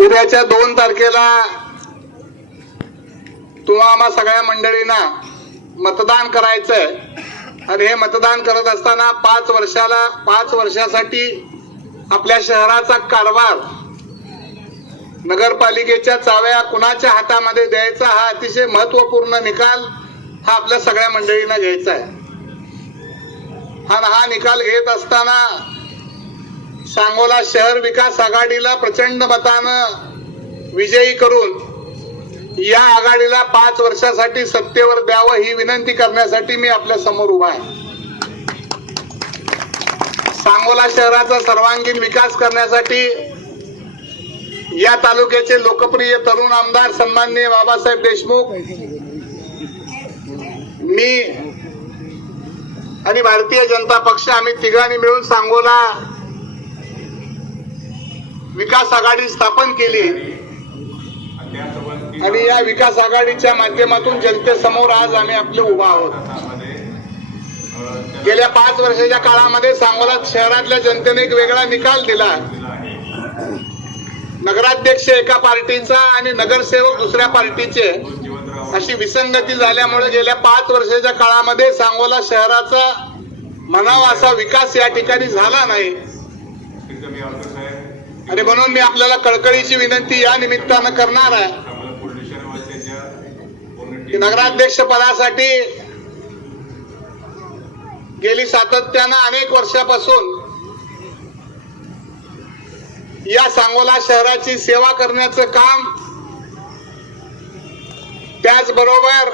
उद्याच्या दोन तारखेला तुम्हा आम्हा सगळ्या मंडळींना मतदान करायचंय. आणि हे मतदान करत असताना पाच वर्षाला पाच वर्षासाठी आपल्या शहराचा कारभार नगरपालिकेच्या चाव्या कुणाच्या हातामध्ये द्यायचा हा अतिशय महत्त्वपूर्ण निकाल हा आपल्या सगळ्या मंडळींना घ्यायचा आहे. आणि हा निकाल घेत असताना सांगोला शहर विकास आघाडीला प्रचंड मतानं विजयी करून या आघाडीला पाच वर्षासाठी सत्तेवर द्यावं ही विनंती करण्यासाठी मी आपल्यासमोर उभा आहे. सांगोला शहराचा सर्वांगीण विकास करण्यासाठी या तालुक्याचे लोकप्रिय तरुण आमदार सन्माननीय बाबासाहेब देशमुख मी आणि भारतीय जनता पक्ष आम्ही तिघांनी मिळून सांगोला विकास आघाडी स्थापन केली. आणि या विकास आघाडीच्या माध्यमातून जनतेसमोर आज आम्ही आपले उभा आहोत. गेल्या पाच वर्षाच्या काळामध्ये सांगोला शहरातल्या जनतेने एक वेगळा निकाल दिला. नगराध्यक्ष एका पार्टीचा आणि नगरसेवक दुसऱ्या पार्टीचे. अशी विसंगती झाल्यामुळे गेल्या पाच वर्षाच्या काळामध्ये सांगोला शहराचा म्हणावा असा विकास या ठिकाणी झाला नाही. आणि म्हणून मी आपल्याला कळकळीची विनंती या निमित्तानं करणार आहे. की नगराध्यक्ष पदासाठी गेली सातत्यानं अनेक वर्षापासून या सांगोला शहराची सेवा करण्याचं काम त्याचबरोबर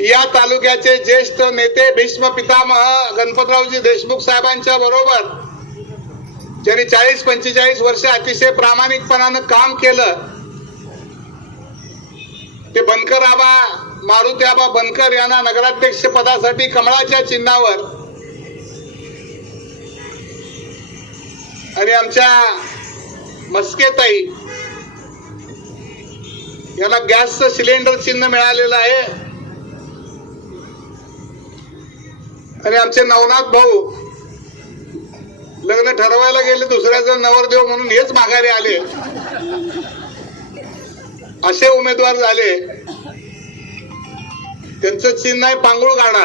या तालुक्याचे ज्येष्ठ नेते भीष्म पितामह गणपतरावजी देशमुख साहेबांच्या बरोबर ज्यांनी चाळीस पंचेचाळीस वर्ष अतिशय प्रामाणिकपणानं काम केलं ते बनकर आबा मारुती आबा बनकर यांना नगराध्यक्ष पदासाठी कमळाच्या चिन्हावर आणि आमच्या मस्केताई याला गॅसचं सिलेंडर चिन्ह मिळालेलं आहे. आणि आमचे नवनाथ भाऊ लग्न ठरवायला गेले दुसऱ्याचा नवरदेव म्हणून हेच माघारी आले. असे उमेदवार झाले. त्यांचं चिन्ह आहे पांगुळ गाडा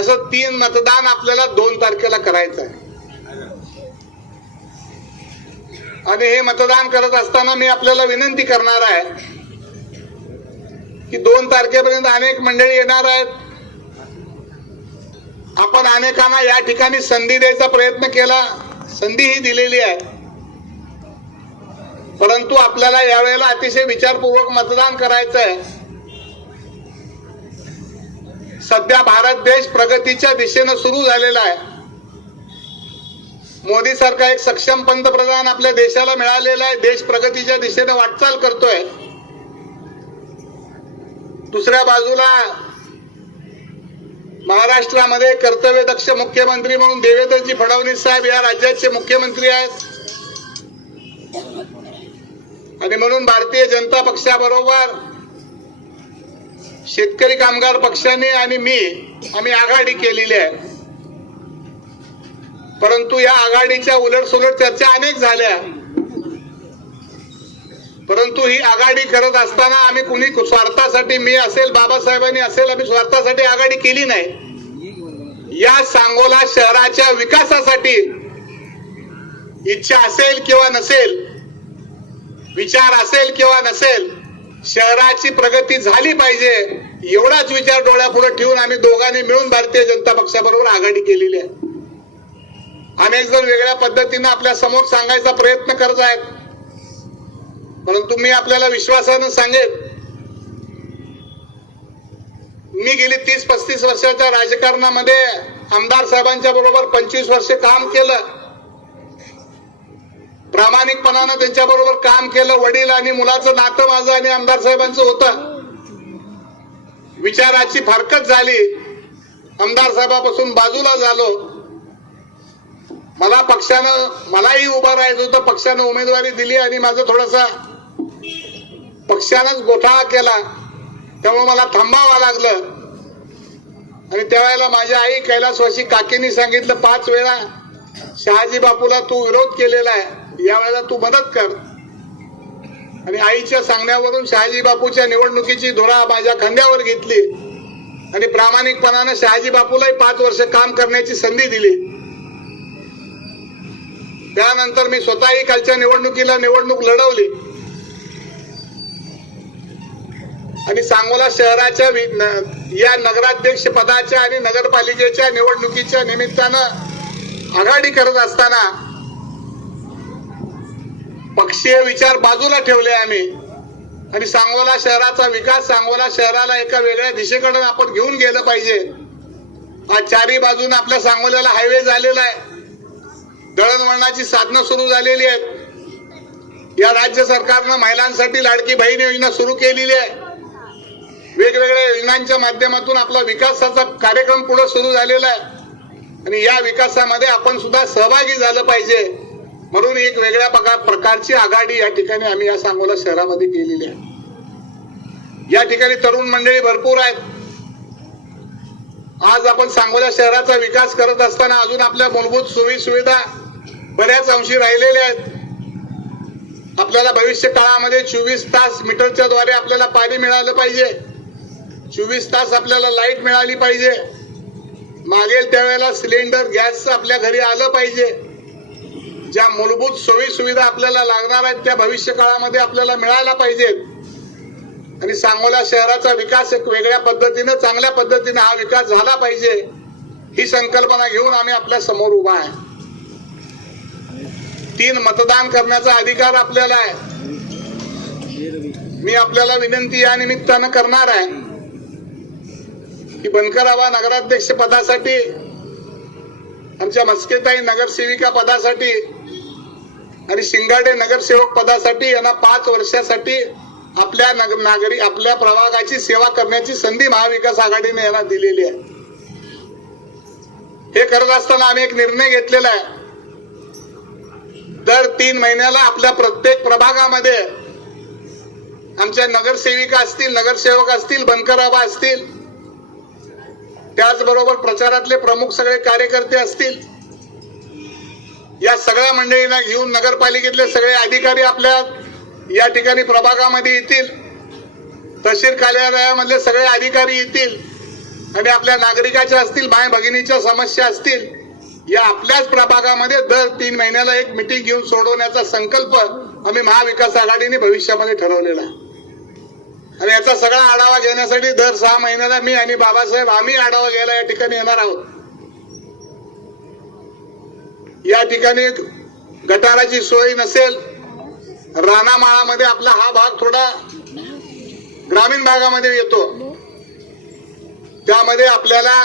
असं तीन मतदान आपल्याला दोन तारखेला करायचं आहे. आणि हे मतदान करत असताना मी आपल्याला विनंती करणार आहे की दोन तारखेपर्यंत अनेक मंडळी येणार आहेत. आपण अनेकांना या ठिकाणी संधी द्यायचा प्रयत्न केला. संधी ही दिलेली आहे. परंतु आपल्याला यावेळेला अतिशय विचारपूर्वक मतदान करायचं आहे सध्या भारत देश प्रगतीच्या दिशेनं सुरू झालेला आहे. मोदी सारखा एक सक्षम पंतप्रधान आपल्या देशाला मिळालेला आहे. देश प्रगतीच्या दिशेने वाटचाल करतोय. दुसऱ्या बाजूला महाराष्ट्रामध्ये कर्तव्यदक्ष मुख्यमंत्री म्हणून देवेंद्रजी फडणवीस साहेब या राज्याचे मुख्यमंत्री आहेत. आणि म्हणून भारतीय जनता पक्षाबरोबर शेतकरी कामगार पक्षाने आणि मी आम्ही आघाडी केलेली आहे. परंतु या आघाडीच्या उलटसुलट चर्चा अनेक झाल्या. परंतु ही आघाडी करत असताना आम्ही कुणी स्वार्थासाठी मी असेल बाबासाहेबांनी असेल आम्ही स्वार्थासाठी आघाडी केली नाही. या सांगोला शहराच्या विकासासाठी इच्छा असेल किंवा नसेल विचार असेल किंवा नसेल शहराची प्रगती झाली पाहिजे एवढाच विचार डोळ्यापुढे ठेवून आम्ही दोघांनी मिळून भारतीय जनता पक्षाबरोबर आघाडी केलेली आहे. अनेक जण वेगळ्या पद्धतीनं आपल्यासमोर सांगायचा प्रयत्न करत आहेत. परंतु मी आपल्याला विश्वासानं सांगेन मी गेली तीस पस्तीस वर्षाच्या राजकारणामध्ये आमदार साहेबांच्या बरोबर पंचवीस वर्षे काम केलं. प्रामाणिकपणानं त्यांच्या बरोबर काम केलं. वडील आणि मुलाचं नातं माझं आणि आमदार साहेबांचं होतं. विचाराची फारकत झाली. आमदार साहेबापासून बाजूला झालो. मला पक्षानं मलाही उभं राहायचं होतं. पक्षानं उमेदवारी दिली आणि माझं थोडासा पक्षानंच घोटाळा केला. त्यामुळे मला थांबावं लागलं. आणि त्यावेळेला माझी आई कैलासवासी काकीनी सांगितलं पाच वेळा शहाजी बापूला तू विरोध केलेला आहे. यावेळेला तू मदत कर. आणि आईच्या सांगण्यावरून शहाजी बापूच्या निवडणुकीची धुरा माझ्या खांद्यावर घेतली. आणि प्रामाणिकपणानं शहाजी बापूलाही पाच वर्ष काम करण्याची संधी दिली. त्यानंतर मी स्वतःही कालच्या निवडणुकीला निवडणूक लढवली. आणि सांगोला शहराच्या वि- या नगराध्यक्ष पदाच्या आणि नगरपालिकेच्या निवडणुकीच्या निमित्तानं आघाडी करत असताना पक्षीय विचार बाजूला ठेवले आम्ही. आणि सांगोला शहराचा विकास सांगोला शहराला एका वेगळ्या दिशेकडे आपण घेऊन गेलं पाहिजे. आज चारी बाजून आपल्या सांगोल्याला हायवे झालेला आहे. दळणवळणाची साधनं सुरू झालेली आहेत. या राज्य सरकारनं महिलांसाठी लाडकी बहीण योजना सुरू केलेली आहे. वेगवेगळ्या योजनांच्या माध्यमातून आपला विकासाचा कार्यक्रम पुढे सुरू झालेला आहे. आणि या विकासामध्ये आपण सुद्धा सहभागी झालं पाहिजे. म्हणून एक वेगळ्या प्रकारची आघाडी या ठिकाणी आम्ही या सांगोला शहरामध्ये केलेली आहे. या ठिकाणी तरुण मंडळी भरपूर आहेत. आज आपण सांगोला शहराचा विकास करत असताना अजून आपल्या मूलभूत सोयी सुविधा बऱ्याच अंशी राहिलेल्या आहेत. आपल्याला भविष्य काळामध्ये चोवीस तास मीटरच्या द्वारे आपल्याला पाणी मिळालं पाहिजे. चोवीस तास आपल्याला लाइट मिळाली पाहिजे. मागेल त्यावेळेला सिलेंडर गॅस आपल्या घरी आलं पाहिजे. ज्या मूलभूत सोयी सुविधा आपल्याला लागणार आहेत त्या भविष्य काळामध्ये आपल्याला मिळायला पाहिजेत. आणि सांगोला शहराचा विकास एक वेगळ्या पद्धतीनं चांगल्या पद्धतीने हा विकास झाला पाहिजे. ही संकल्पना घेऊन आम्ही आपल्यासमोर उभा आहे. तीन मतदान करण्याचा अधिकार आपल्याला आहे. मी आपल्याला विनंती या निमित्तानं करणार आहे. की बनकरावा नगराध्यक्ष पदासाठी आमच्या मस्केताई नगरसेविका पदासाठी आणि शिंगाडे नगरसेवक पदासाठी यांना पाच वर्षासाठी आपल्या नग नागरी आपल्या प्रभागाची सेवा करण्याची संधी महाविकास आघाडीने यांना दिलेली आहे. हे करत असताना आम्ही एक निर्णय घेतलेला आहे. दर तीन महिन्याला आपल्या प्रत्येक प्रभागामध्ये आमच्या नगरसेविका असतील नगरसेवक असतील बनकराबा असतील त्याचबरोबर प्रचारातले प्रमुख सगळे कार्यकर्ते असतील. या सगळ्या मंडळींना घेऊन नगरपालिकेतले सगळे अधिकारी आपल्या या ठिकाणी प्रभागामध्ये येतील. तहसील कार्यालयामधले सगळे अधिकारी येतील. आणि आपल्या नागरिकाच्या असतील माय भगिनीच्या समस्या असतील या आपल्याच प्रभागामध्ये दर तीन महिन्याला एक मिटिंग घेऊन सोडवण्याचा संकल्प आम्ही महाविकास आघाडीने भविष्यामध्ये ठरवलेला आहे. आणि याचा सगळा आढावा घेण्यासाठी दर सहा महिन्याला मी आणि बाबासाहेब आम्ही आढावा घ्यायला या ठिकाणी येणार आहोत. या ठिकाणी गटाराची सोय नसेल रानामाळामध्ये आपला हा भाग थोडा ग्रामीण भागामध्ये येतो. त्यामध्ये आपल्याला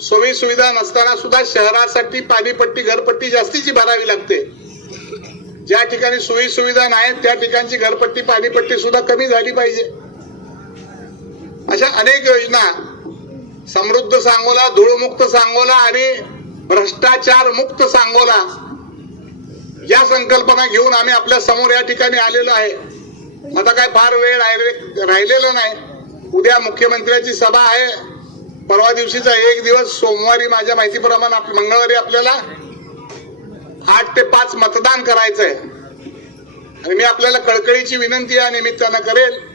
सोयी सुविधा नसताना सुद्धा शहरासाठी पाणीपट्टी घरपट्टी जास्तीची भरावी लागते. ज्या ठिकाणी सोयी सुविधा नाहीत त्या ठिकाणची घरपट्टी पाणीपट्टी सुद्धा कमी झाली पाहिजे. अशा अनेक योजना. समृद्ध सांगोला धूळमुक्त सांगोला आणि भ्रष्टाचार मुक्त सांगोला. या संकल्पना घेऊन आम्ही आपल्यासमोर या ठिकाणी आलेलो आहे. आता काय फार वेळ राहिले- राहिलेला नाही. उद्या मुख्यमंत्र्याची सभा आहे. परवा दिवशीचा एक दिवस सोमवारी माझ्या माहितीप्रमाणे आप- मंगळवारी आपल्याला आठ ते पाच मतदान करायचं आहे आणि मी आपल्याला कळकळीची विनंती या निमित्तानं करेल.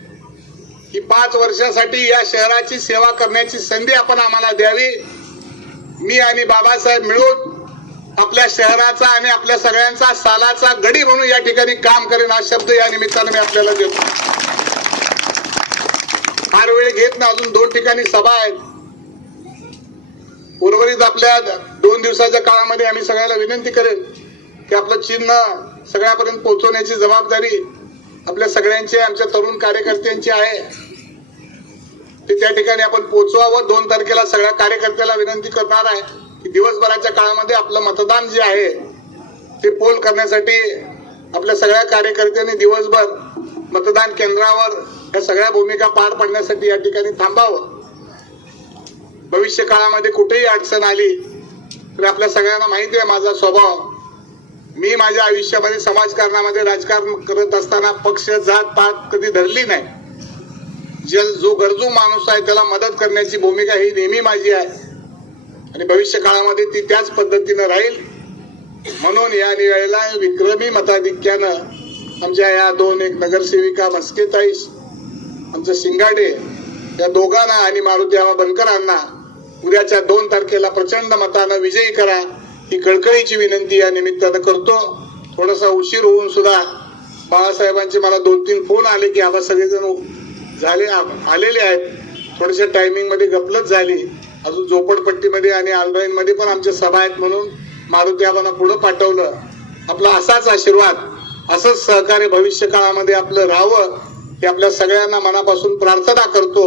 की पाच वर्षासाठी या शहराची सेवा करण्याची संधी आपण आम्हाला द्यावी. मी आणि बाबासाहेब मिळून आपल्या शहराचा आणि आपल्या सगळ्यांचा सालाचा गडी म्हणून या ठिकाणी काम करेन हा शब्द या निमित्तानं मी आपल्याला देतो. फार वेळ घेत ना अजून दोन ठिकाणी सभा आहेत. उर्वरित आपल्या दोन दिवसाच्या काळामध्ये आम्ही सगळ्याला विनंती करेन की आपलं चिन्ह सगळ्यापर्यंत पोहोचवण्याची जबाबदारी आपल्या सगळ्यांचे आमच्या तरुण कार्यकर्त्यांचे आहे. ते त्या ठिकाणी आपण पोचवावं. दोन तारखेला सगळ्या कार्यकर्त्याला विनंती करणार आहे की दिवसभराच्या काळामध्ये आपलं मतदान जे आहे ते पोल करण्यासाठी आपल्या सगळ्या कार्यकर्त्यांनी दिवसभर मतदान केंद्रावर या सगळ्या भूमिका पार पाडण्यासाठी या ठिकाणी थांबावं. भविष्य काळामध्ये कुठेही अडचण आली तर आपल्या सगळ्यांना माहिती आहे माझा स्वभाव. मी माझ्या आयुष्यामध्ये समाजकारणामध्ये राजकारण करत असताना पक्ष जात पात कधी धरली नाही. जे जो गरजू माणूस आहे त्याला मदत करण्याची भूमिका ही नेहमी माझी आहे. आणि भविष्य काळामध्ये ती त्याच पद्धतीनं राहील. म्हणून या वेळेला विक्रमी मताधिक्यानं आमच्या या दोन एक नगरसेविका मस्केताईस आमचं शिंगाडे या दोघांना आणि मारुती आबा बनकरांना उद्याच्या दोन तारखेला प्रचंड मतानं विजयी करा. ही कळकळीची विनंती या निमित्तानं करतो. थोडासा उशीर होऊन सुद्धा बाळासाहेबांचे मला दोन तीन फोन आले की आबा सगळेजण झाले आलेले आहेत. थोड्याशा टायमिंगमध्ये गपलत झाली. अजून झोपडपट्टीमध्ये आणि ऑनलाईन मध्ये पण आमच्या सभा आहेत म्हणून मारुती आबांना पुढे पाठवलं. आपला असाच आशीर्वाद असंच सहकार्य भविष्य काळामध्ये आपलं राहावं हे आपल्या सगळ्यांना मनापासून प्रार्थना करतो.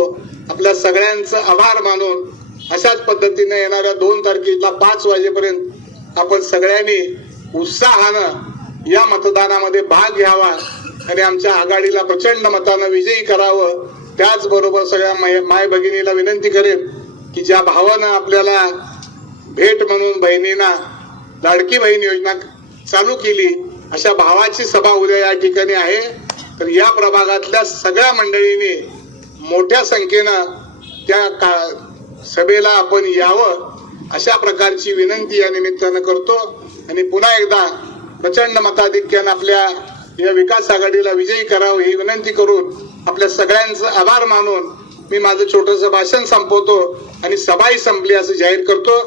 आपल्या सगळ्यांचं आभार मानून अशाच पद्धतीने येणाऱ्या दोन तारखेला पाच वाजेपर्यंत आपण सगळ्यांनी उत्साहानं या मतदानामध्ये भाग घ्यावा आणि आमच्या आघाडीला प्रचंड मतानं विजयी करावं. त्याचबरोबर सगळ्या माय माय भगिनीला विनंती करेन की ज्या भावानं आपल्याला भेट म्हणून बहिणींना लाडकी बहीण योजना चालू केली अशा भावाची सभा उद्या या ठिकाणी आहे. तर या प्रभागातल्या सगळ्या मंडळींनी मोठ्या संख्येनं त्या का सभेला आपण यावं. अशा प्रकारची विनंती या निमित्तानं करतो. आणि पुन्हा एकदा प्रचंड मताधिक्यानं आपल्या या विकास आघाडीला विजयी करावं ही विनंती करून आपल्या सगळ्यांचं आभार मानून मी माझं छोटंसं भाषण संपवतो आणि सभाही संपली असं जाहीर करतो.